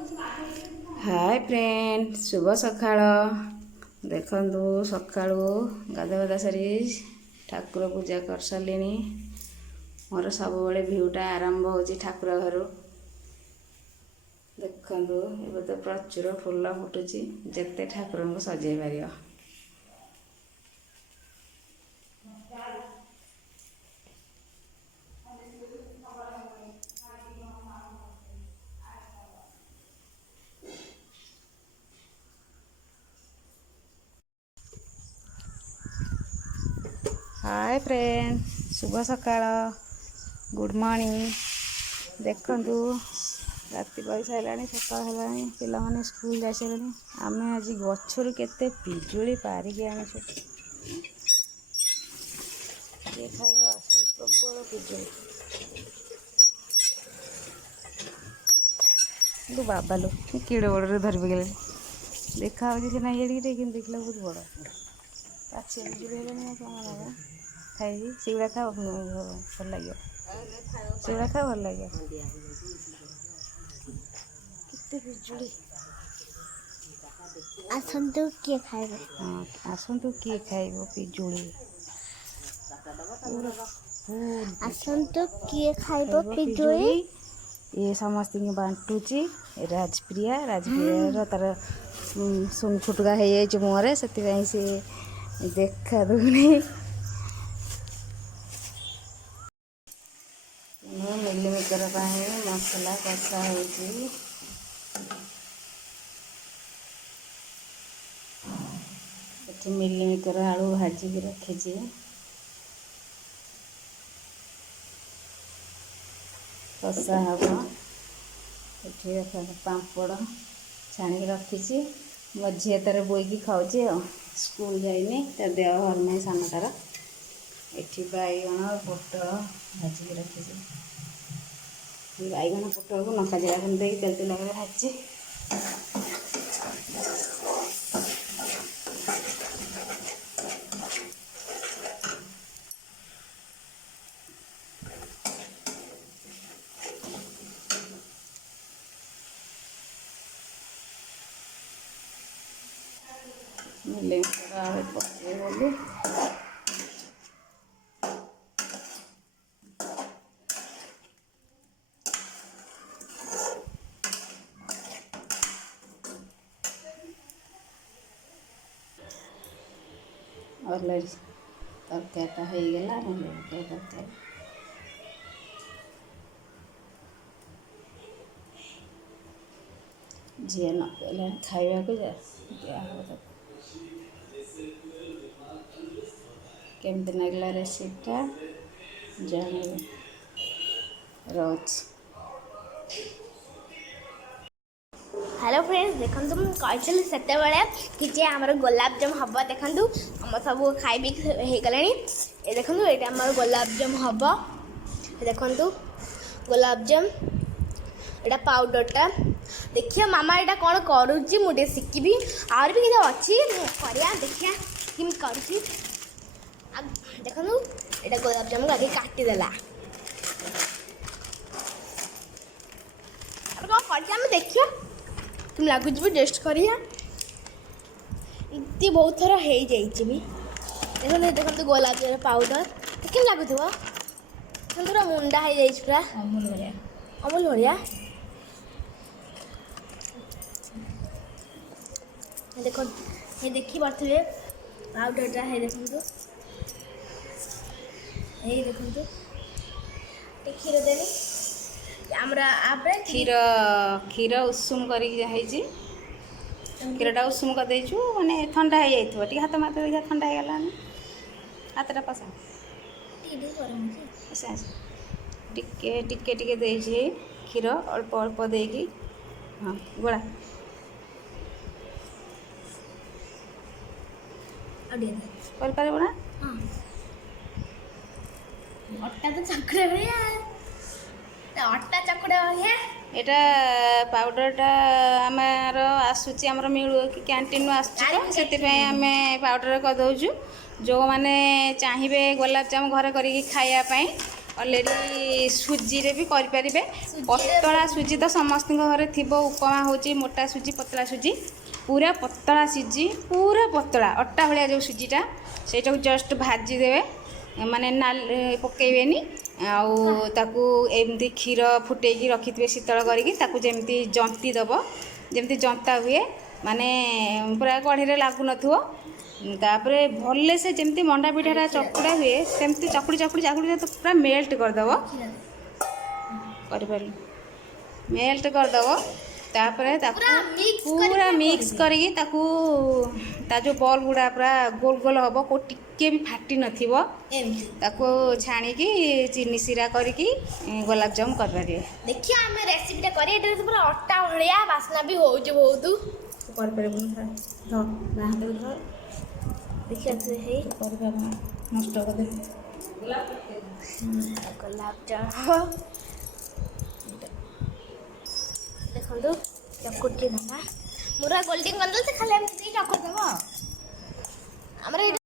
Hi friend, शुभ सकाळ। देखंतु सकाळू गाधुआपाधा सारी ठाकुर पूजा कर सारिलिनी। मोर सब बेले भ्यूटा आरंभ होची ठाकुर घर। देखंतु एबे तो प्रचुर फूल फुटुची, जेते ठाकुर को सजाई पारियो। हाय फ्रेंड, शुभ सकाळ, गुड मॉर्निंग। देखंतु राति पाई सारानी, सकाळ हेलानी, पिला माने स्कूल जाई सारानी। आमे आज गछरु केते पिजुली पारिके आनिछु। ये खाइबा प्रबल पिजुली। लु बाबा लो, किड़े बड़े धरि पकेले। देखा होची सिना एडिटे, किंतु देखला बहुत बड़। पाछे पिजुली हेलानी कौन लागा खाइबी। सेगुड़ा खाओ, भल लगे। सेगुड़ा खाओ, भल लगे। कितने पिजुली। आसंतु किए खाइबे? हाँ, आसंतु किए खाइबो पिजुली। आसंतु किए खाइबो पिजुली? ये समस्त बांटुची। राजप्रिया रो तार सुन फुटका हो जाए मुहरे, से देखा दूनी। मिलमेकर मसला कषा होची। मिलमेकर आलू भाजिक रखी, कषा हम। ये पापड़ छाणी रखी। मो झी तार बोईकी खाऊे। स्कूल जाइनी, तार देह भल ना सानटार। ये बैगण पोटल भाजिक रखी। बैगण पोटल को लंका जीरा गुंड तेल तेल भाजी। मिले पके बोली अलरेडी तरकारीटा हो गला। तरकारी झील न पहले खावा को जा दिया। केमती लगला रेसिपीटा जान रोज। हेलो फ्रेंड्स, देखो मुझे कही से कि आमर गुलाबजाम हम। देखो आम सब खाई हो गला। ये देखो ये आम गुलाबजाम हम। देखो गुलाबजाम यहाँ पाउडरटा। देखिए मामा यहाँ कौन करुच्ची, मुझे शिखी। आर भी किसी अच्छी कर देखिए कि करुच्ची। देखो यहाँ गुलाबजाम को आगे काटिदेला। कौन कर देखिए तुम लगुच भी टेस्ट करिया। इतनी बहुत थर हो जाइए भी। देखो देखो गुलाबजाम पाउडर केम लगुव पूरा मुंडा हो जाए पूरा अमूल भाया। देखो ये देखी पारे पाउडरटा है। देखो ये देखो क्षीर देनी क्षीर क्षीर उषुम कर क्षीरटा उषुम कर देचु माने ठंडा हो जाइए। टी हाथ मात देखा ठंडा हो गला। हाथटा पसा टिके टिके टिके देछि क्षीर अल्प अल्प देकी। हाँ गोला कर पारे ना। अट्टा तो चकुड़ा भैया, अट्टा चकुड़ा भैया। एटा पाउडरटा आमर आसूची, आमर मिलू कि कैंटीन आसूँ, से पाउडर कर दौचु। जो मैंने चाहिए गुलाबजाम घर करके खायापाई अलरेडी सुजी रे भी करें पतला सुजी तो समस्त घरे थी उपमा होची मोटा सुजी पतला सुजी पूरा पतला सुजी पूरा पतला अट्टा भाया जो सुजीटा से जस्ट भाजी देवे माने नाल पकेबेनी आउ एमती क्षीर फुटेकी रखिथे शीतल करके जंती दब जमती जंता हुए माने पूरा कढ़ी लगुन तापर भले से जमती मंडा पिठाटा चकुड़ा हुए सेमती चकुड़ी चकुड़ी चकुड़ी तो पूरा मेल्ट करदेव कर मेल्ट करदेव तापर पूरा मिक्स करके ता जो बॉल गुड़ा पूरा गोल गोल हम को टिके भी फाटी नथिबो ताको छाणिकी चीनी सिरा करके गुलाब जामुन कर पारे। देखिए आम रेसिपीटा करी एटा तो पूरा अट्टा भलिया बास्ना भी होउछ बहुत कर पारे देखिए से हे नष्ट कर दे गुलाब जामुन देखो चकुटी दबा पूरा गोल्डन कलर से खाली एमती चकुट दबा हमर